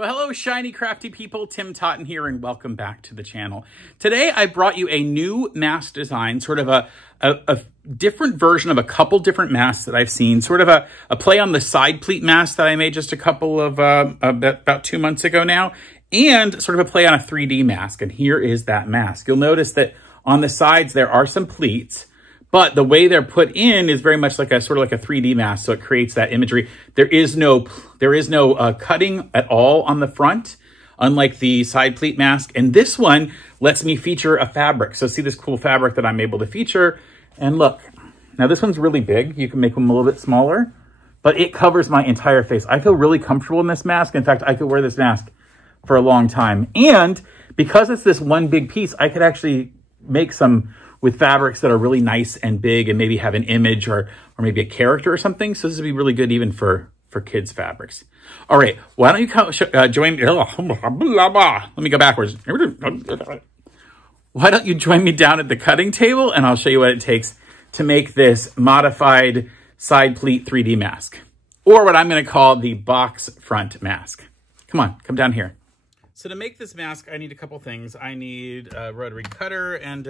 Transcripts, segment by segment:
Well, hello, shiny, crafty people. Tim Totten here, and welcome back to the channel. Today, I brought you a new mask design, sort of a different version of a couple different masks that I've seen, sort of a play on the side pleat mask that I made just a couple of, about 2 months ago now, and sort of a play on a 3D mask. And here is that mask. You'll notice that on the sides, there are some pleats, but the way they're put in is very much like a sort of like a 3D mask, so it creates that imagery. There is no cutting at all on the front, unlike the side pleat mask. And this one lets me feature a fabric. So see this cool fabric that I'm able to feature. And look, now this one's really big. You can make them a little bit smaller, but it covers my entire face. I feel really comfortable in this mask. In fact, I could wear this mask for a long time. And because it's this one big piece, I could actually make some with fabrics that are really nice and big and maybe have an image or maybe a character or something. So this would be really good even for kids' fabrics. All right, why don't you join me? Let me go backwards. Why don't you join me down at the cutting table and I'll show you what it takes to make this modified side pleat 3D mask, or what I'm going to call the box front mask. Come on, come down here. So to make this mask, I need a couple things. I need a rotary cutter and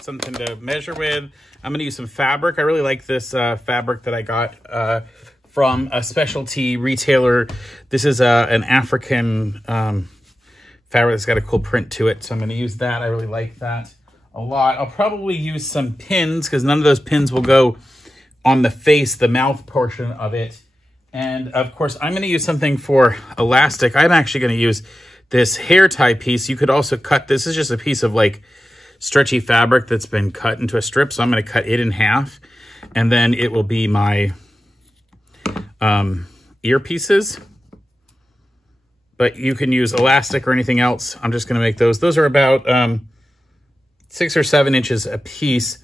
something to measure with. I'm going to use some fabric. I really like this fabric that I got from a specialty retailer. This is an African fabric that's got a cool print to it, so I'm going to use that. I really like that a lot. I'll probably use some pins because none of those pins will go on the face, the mouth portion of it. And of course, I'm going to use something for elastic. I'm actually going to use this hair tie piece. You could also cut this. This is just a piece of like stretchy fabric that's been cut into a strip. So I'm going to cut it in half, and then it will be my ear pieces. But you can use elastic or anything else. I'm just going to make those. Those are about 6 or 7 inches a piece.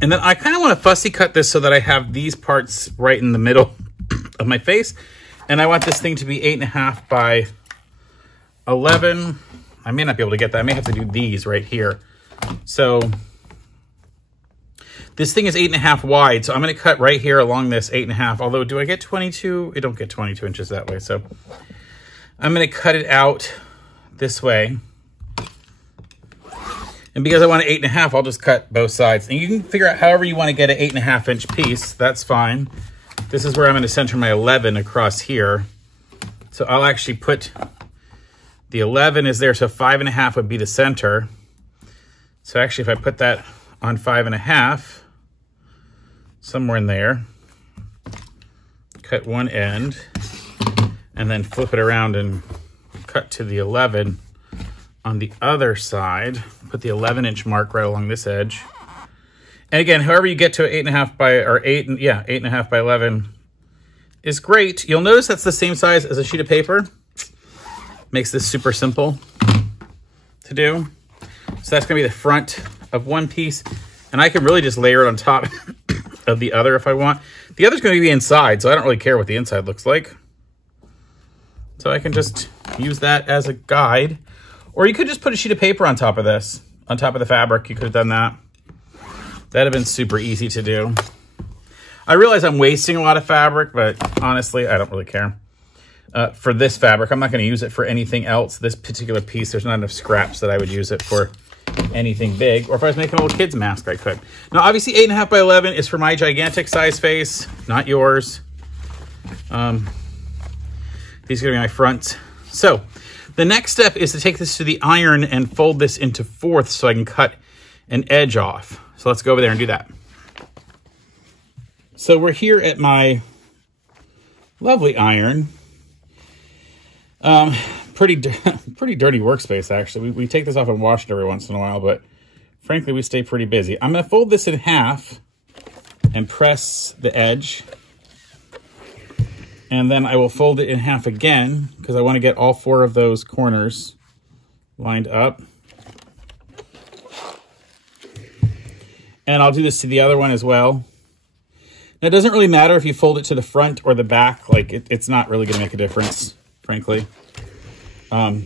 And then I kind of want to fussy cut this so that I have these parts right in the middle of my face. And I want this thing to be 8.5 by 11. I may not be able to get that. I may have to do these right here. So this thing is 8.5 wide. So I'm going to cut right here along this 8.5. Although, do I get 22? I don't get 22 inches that way. So I'm going to cut it out this way. And because I want an 8.5, I'll just cut both sides. And you can figure out however you want to get an 8.5 inch piece. That's fine. This is where I'm going to center my 11 across here. So I'll actually put the 11 is there. So 5.5 would be the center. So actually, if I put that on 5.5, somewhere in there, cut one end, and then flip it around and cut to the 11 on the other side. Put the 11-inch mark right along this edge. And again, however you get to 8.5 by, or 8.5 by 11 is great. You'll notice that's the same size as a sheet of paper. Makes this super simple to do. So that's gonna be the front of one piece. And I can really just layer it on top of the other if I want. The other's gonna be inside, so I don't really care what the inside looks like. So I can just use that as a guide. Or you could just put a sheet of paper on top of this, on top of the fabric. You could have done that. That'd have been super easy to do. I realize I'm wasting a lot of fabric, but honestly, I don't really care. For this fabric, I'm not going to use it for anything else. This particular piece, there's not enough scraps that I would use it for anything big. Or if I was making a little kid's mask, I could. Now, obviously, 8.5 by 11 is for my gigantic size face, not yours. These are going to be my fronts. So the next step is to take this to the iron and fold this into fourths so I can cut an edge off. So let's go over there and do that. So we're here at my lovely iron. Pretty dirty workspace, actually. We take this off and wash it every once in a while, but frankly, we stay pretty busy. I'm going to fold this in half and press the edge. And then I will fold it in half again because I want to get all 4 of those corners lined up. And I'll do this to the other one as well. Now, it doesn't really matter if you fold it to the front or the back. Like, it's not really going to make a difference, frankly.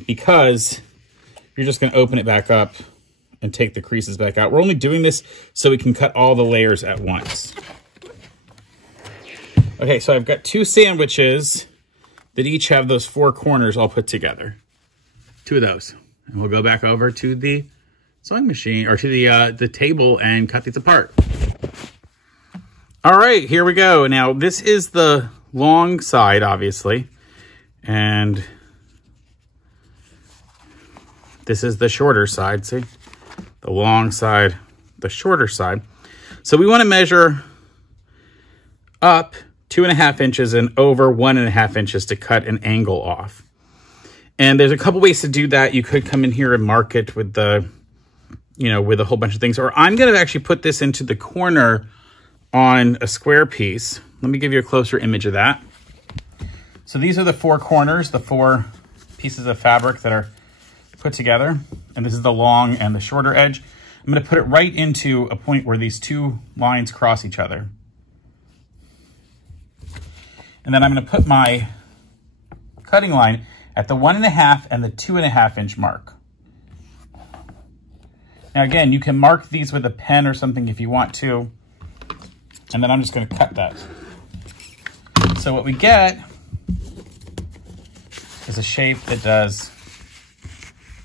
Because you're just going to open it back up and take the creases back out. We're only doing this so we can cut all the layers at once. Okay, so I've got 2 sandwiches that each have those 4 corners all put together. 2 of those. And we'll go back over to the sewing machine, or to the table, and cut these apart. All right, here we go. Now, this is the long side, obviously, and this is the shorter side, see? The long side, the shorter side. So we want to measure up 2.5 inches and over 1.5 inches to cut an angle off. And there's a couple ways to do that. You could come in here and mark it with the, with a whole bunch of things. Or I'm going to actually put this into the corner on a square piece. Let me give you a closer image of that. So these are the 4 corners, the 4 pieces of fabric that are put together. And this is the long and the shorter edge. I'm going to put it right into a point where these 2 lines cross each other. And then I'm going to put my cutting line at the 1.5 and the 2.5 inch mark. Now again, you can mark these with a pen or something if you want to. And then I'm just going to cut that. So what we get is a shape that does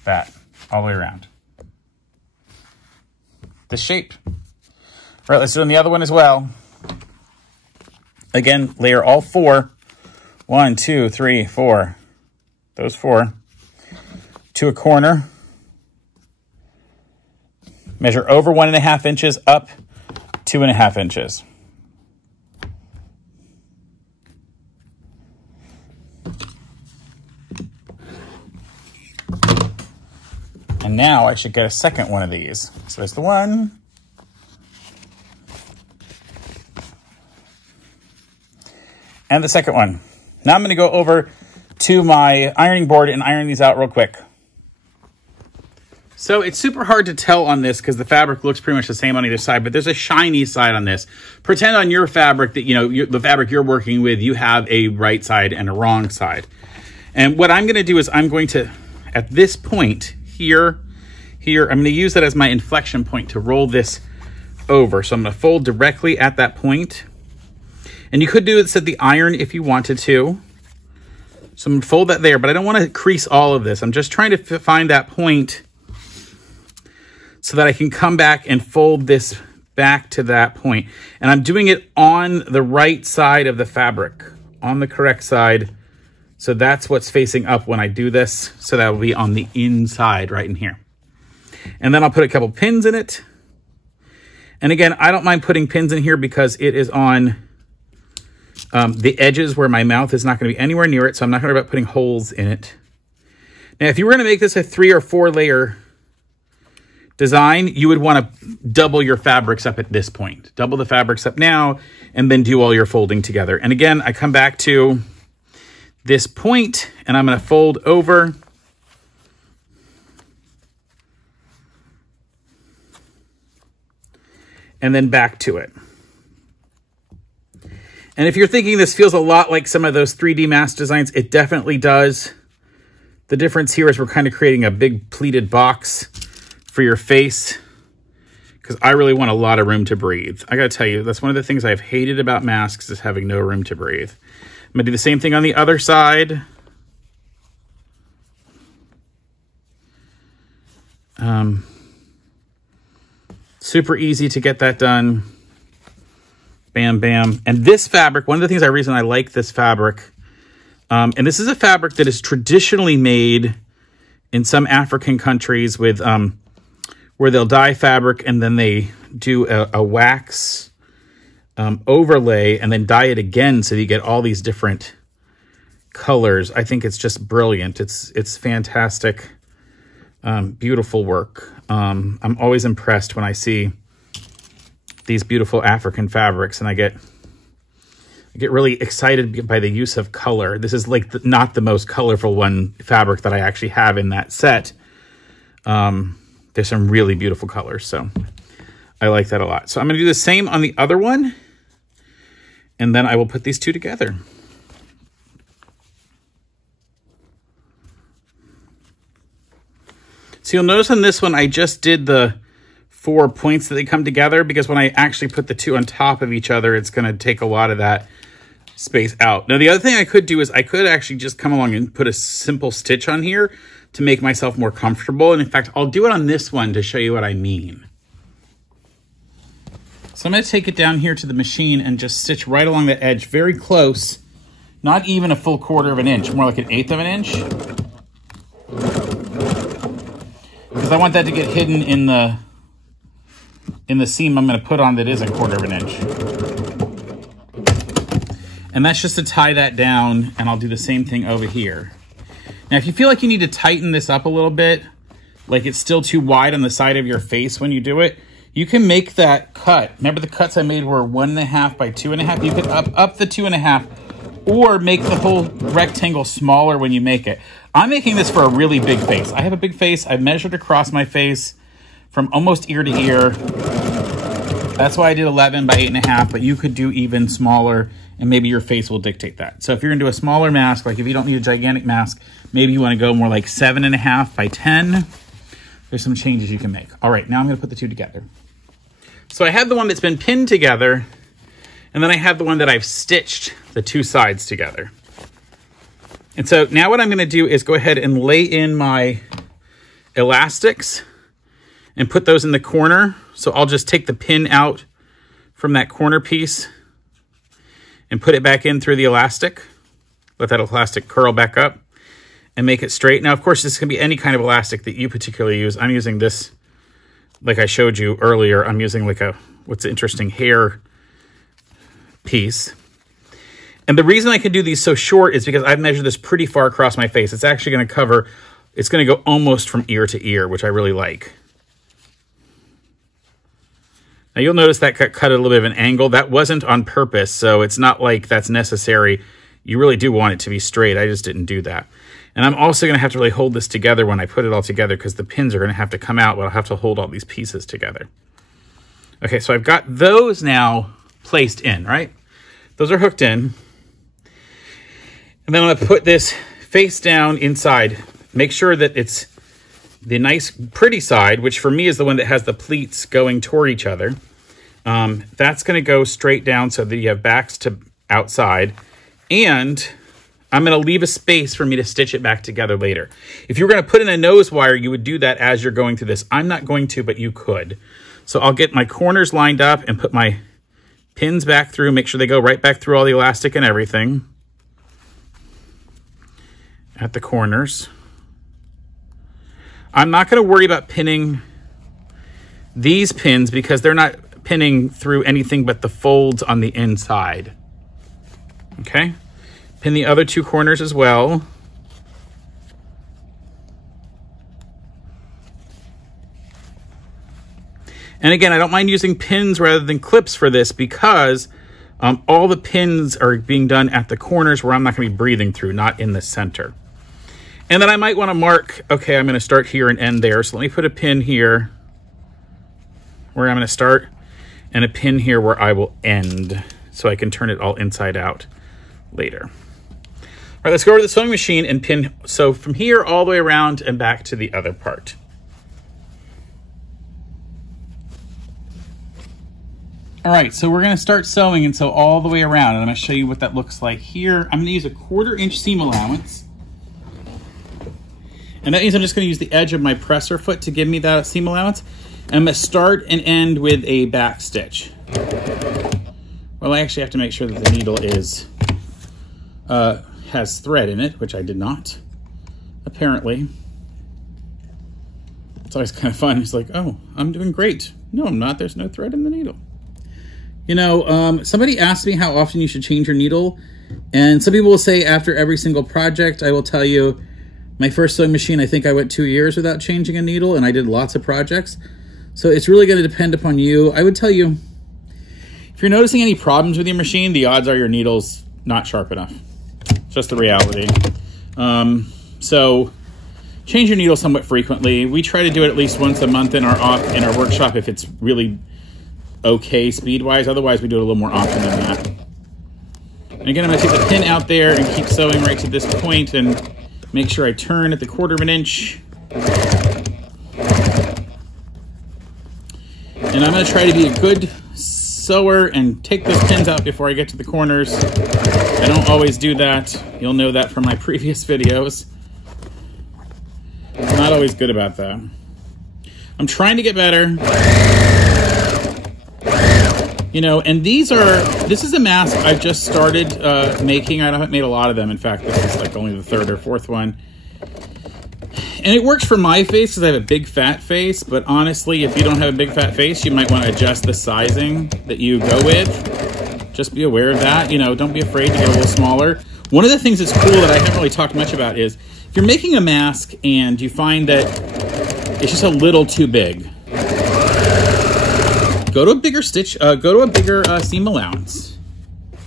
that all the way around. This shape. All right, let's do it on the other one as well. Again, layer all 4. 1, 2, 3, 4. Those 4. To a corner. Measure over 1.5 inches, up 2.5 inches. And now I should get a second one of these. So there's the one. And the second one. Now I'm going to go over to my ironing board and iron these out real quick. So it's super hard to tell on this because the fabric looks pretty much the same on either side, but there's a shiny side on this. Pretend on your fabric that, the fabric you're working with, you have a right side and a wrong side. And what I'm going to do is I'm going to, at this point here, I'm going to use that as my inflection point to roll this over. So I'm going to fold directly at that point. And you could do this at the iron if you wanted to. So I'm going to fold that there, but I don't want to crease all of this. I'm just trying to find that point so that I can come back and fold this back to that point. And I'm doing it on the right side of the fabric, on the correct side. So that's what's facing up when I do this. So that will be on the inside right in here. And then I'll put a couple pins in it. And again, I don't mind putting pins in here because it is on the edges where my mouth is not going to be anywhere near it. So I'm not going to worry about putting holes in it. Now, if you were going to make this a 3 or 4 layer design, you would want to double your fabrics up at this point. Double the fabrics up now, and then do all your folding together. And again, I come back to this point, and I'm going to fold over. And then back to it. And if you're thinking this feels a lot like some of those 3D mask designs, it definitely does. The difference here is we're kind of creating a big pleated box for your face, because I really want a lot of room to breathe. I gotta tell you, that's one of the things I've hated about masks, is having no room to breathe. I'm gonna do the same thing on the other side. Super easy to get that done. Bam, bam. And this fabric, one of the reason I like this fabric, and this is a fabric that is traditionally made in some African countries with, where they'll dye fabric and then they do a wax overlay and then dye it again so that you get all these different colors. I think it's just brilliant. It's fantastic, beautiful work. I'm always impressed when I see these beautiful African fabrics, and I get really excited by the use of color. This is like not the most colorful fabric that I actually have in that set. There's some really beautiful colors, so I like that a lot. So I'm going to do the same on the other one, and then I will put these two together. So you'll notice on this one, I just did the 4 points that they come together, because when I actually put the two on top of each other, it's going to take a lot of that space out. Now, the other thing I could do is I could actually just come along and put a simple stitch on here to make myself more comfortable. And in fact, I'll do it on this one to show you what I mean. So I'm going to take it down here to the machine and just stitch right along the edge, very close, not even a full 1/4 of an inch, more like 1/8 of an inch. Because I want that to get hidden in the seam I'm going to put on that is 1/4 of an inch. And that's just to tie that down, and I'll do the same thing over here. Now, if you feel like you need to tighten this up a little bit, like it's still too wide on the side of your face when you do it, you can make that cut. Remember the cuts I made were 1.5 by 2.5? You could up the 2.5 or make the whole rectangle smaller when you make it. I'm making this for a really big face. I have a big face. I measured across my face from almost ear to ear. That's why I did 11 by 8.5, but you could do even smaller, and maybe your face will dictate that. So if you're gonna do a smaller mask, like if you don't need a gigantic mask, maybe you wanna go more like 7.5 by 10. There's some changes you can make. All right, now I'm gonna put the two together. So I had the one that's been pinned together, and then I have the one that I've stitched the two sides together. And so now what I'm gonna do is go ahead and lay in my elastics and put those in the corner. So I'll just take the pin out from that corner piece and put it back in through the elastic. Let that elastic curl back up and make it straight. Now, of course, this can be any kind of elastic that you particularly use. I'm using this, like I showed you earlier, I'm using like a, what's interesting, hair piece. And the reason I can do these so short is because I've measured this pretty far across my face. It's actually gonna cover, it's gonna go almost from ear to ear, which I really like. Now you'll notice that cut at a little bit of an angle. That wasn't on purpose, so it's not like that's necessary. You really do want it to be straight. I just didn't do that. And I'm also gonna have to really hold this together when I put it all together because the pins are gonna have to come out, but I'll have to hold all these pieces together. Okay, so I've got those now placed in, right? Those are hooked in. And then I'm gonna put this face down inside. Make sure that it's the nice, pretty side, which for me is the one that has the pleats going toward each other. That's going to go straight down so that you have backs to outside. And I'm going to leave a space for me to stitch it back together later. If you were going to put in a nose wire, you would do that as you're going through this. I'm not going to, but you could. So I'll get my corners lined up and put my pins back through. Make sure they go right back through all the elastic and everything at the corners. I'm not going to worry about pinning these pins because they're not pinning through anything but the folds on the inside. Okay? Pin the other two corners as well. And again, I don't mind using pins rather than clips for this because all the pins are being done at the corners where I'm not going to be breathing through, not in the center. And then I might want to mark, okay, I'm going to start here and end there. So let me put a pin here where I'm going to start and a pin here where I will end so I can turn it all inside out later. All right, let's go over to the sewing machine and pin. So from here all the way around and back to the other part. All right, so we're going to start sewing and sew all the way around. And I'm going to show you what that looks like here. I'm going to use a 1/4 inch seam allowance. And that means I'm just going to use the edge of my presser foot to give me that seam allowance. And I'm going to start and end with a back stitch. Well, I actually have to make sure that the needle is has thread in it, which I did not, apparently. It's always kind of fun. It's like, oh, I'm doing great. No, I'm not. There's no thread in the needle. You know, somebody asked me how often you should change your needle. And some people will say after every single project. I will tell you, my first sewing machine, I think I went 2 years without changing a needle, and I did lots of projects. So it's really going to depend upon you. I would tell you, if you're noticing any problems with your machine, the odds are your needle's not sharp enough. It's just the reality. So change your needle somewhat frequently. We try to do it at least once a month in our workshop if it's really okay speed-wise. Otherwise, we do it a little more often than that. And again, I'm going to take the pin out there and keep sewing right to this point and make sure I turn at the 1/4 of an inch. And I'm going to try to be a good sewer and take those pins out before I get to the corners. I don't always do that. You'll know that from my previous videos. I'm not always good about that. I'm trying to get better. You know, and this is a mask I've just started making. I haven't made a lot of them. In fact, this is like only the third or fourth one. And it works for my face because I have a big fat face. But honestly, if you don't have a big fat face, you might want to adjust the sizing that you go with. Just be aware of that. You know, don't be afraid to get a little smaller. One of the things that's cool that I haven't really talked much about is if you're making a mask and you find that it's just a little too big, go to a bigger stitch, go to a bigger seam allowance.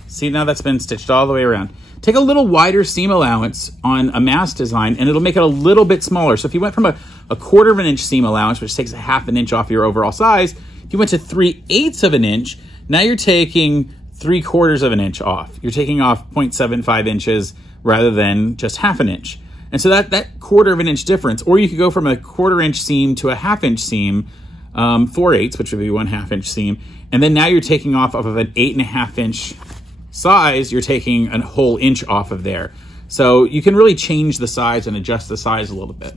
See, now that's been stitched all the way around. Take a little wider seam allowance on a mask design and it'll make it a little bit smaller. So if you went from a 1/4 of an inch seam allowance, which takes a 1/2 an inch off your overall size, if you went to 3/8 of an inch, now you're taking 3/4 of an inch off. You're taking off 0.75 inches rather than just 1/2 an inch. And so that 1/4 of an inch difference, or you could go from a 1/4 inch seam to a 1/2 inch seam, 4/8, which would be 1/2 inch seam. And then now you're taking off of an 8.5 inch size, you're taking a whole inch off of there. So you can really change the size and adjust the size a little bit.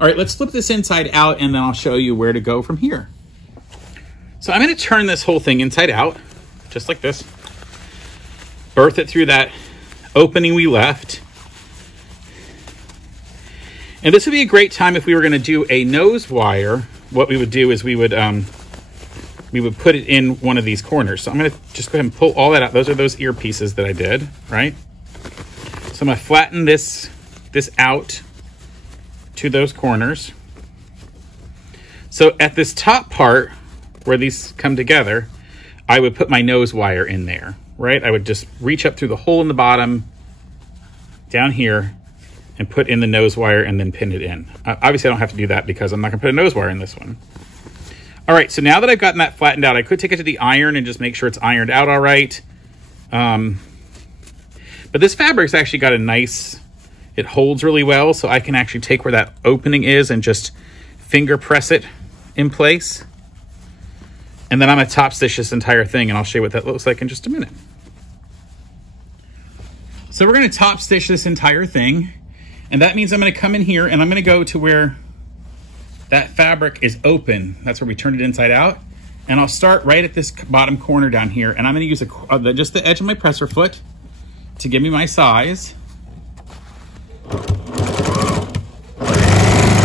All right, let's flip this inside out and then I'll show you where to go from here. So I'm gonna turn this whole thing inside out, just like this. Birth it through that opening we left. And this would be a great time if we were gonna do a nose wire. What we would do is we would put it in one of these corners. So I'm gonna just go ahead and pull all that out. Those are those earpieces that I did, right? So I'm gonna flatten this out to those corners. So at this top part where these come together, I would put my nose wire in there, right? I would just reach up through the hole in the bottom down here and put in the nose wire and then pin it in. Obviously I don't have to do that because I'm not gonna put a nose wire in this one. All right, so now that I've gotten that flattened out, I could take it to the iron and just make sure it's ironed out all right. But this fabric's actually got a nice, it holds really well, so I can actually take where that opening is and just finger press it in place. And then I'm gonna top stitch this entire thing and I'll show you what that looks like in just a minute. So we're gonna top stitch this entire thing. And that means I'm gonna come in here and I'm gonna go to where that fabric is open. That's where we turned it inside out. And I'll start right at this bottom corner down here. And I'm gonna use just the edge of my presser foot to give me my size.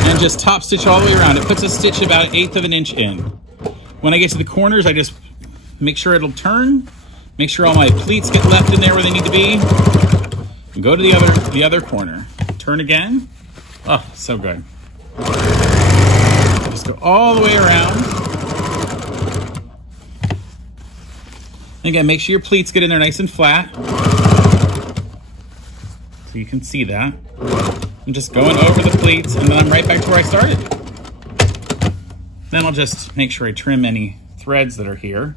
And just top stitch all the way around. It puts a stitch about 1/8 of an inch in. When I get to the corners, I just make sure it'll turn. Make sure all my pleats get left in there where they need to be. And go to the other corner. Turn again. Oh, so good. Just go all the way around. Again, make sure your pleats get in there nice and flat. So you can see that. I'm just going over the pleats and then I'm right back to where I started. Then I'll just make sure I trim any threads that are here.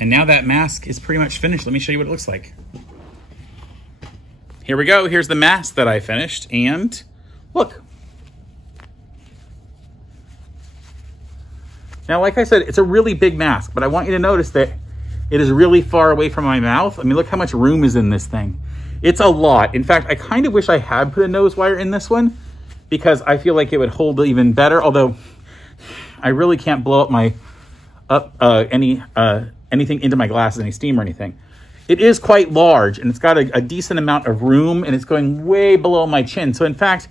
And now that mask is pretty much finished. Let me show you what it looks like. Here we go. Here's the mask that I finished. And look. Now, like I said, it's a really big mask, but I want you to notice that it is really far away from my mouth. I mean, look how much room is in this thing. It's a lot. In fact, I kind of wish I had put a nose wire in this one because I feel like it would hold even better. Although I really can't blow up my anything into my glasses, any steam or anything. It is quite large and it's got a decent amount of room and it's going way below my chin. So in fact,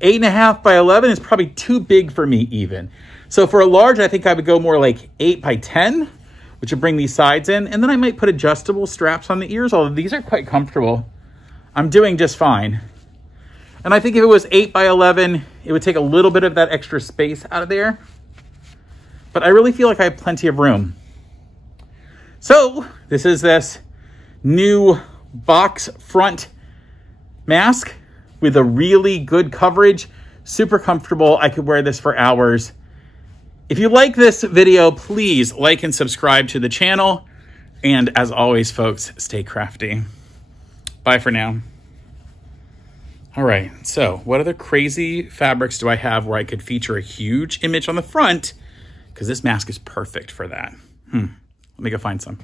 8.5 by 11 is probably too big for me even. So for a large, I think I would go more like 8 by 10, which would bring these sides in. And then I might put adjustable straps on the ears, although these are quite comfortable. I'm doing just fine. And I think if it was 8 by 11, it would take a little bit of that extra space out of there. But I really feel like I have plenty of room. So this is this new box front mask with a really good coverage, super comfortable. I could wear this for hours. If you like this video, please like and subscribe to the channel. And as always, folks, stay crafty. Bye for now. All right, so what other crazy fabrics do I have where I could feature a huge image on the front? Because this mask is perfect for that. Let Let me go find some.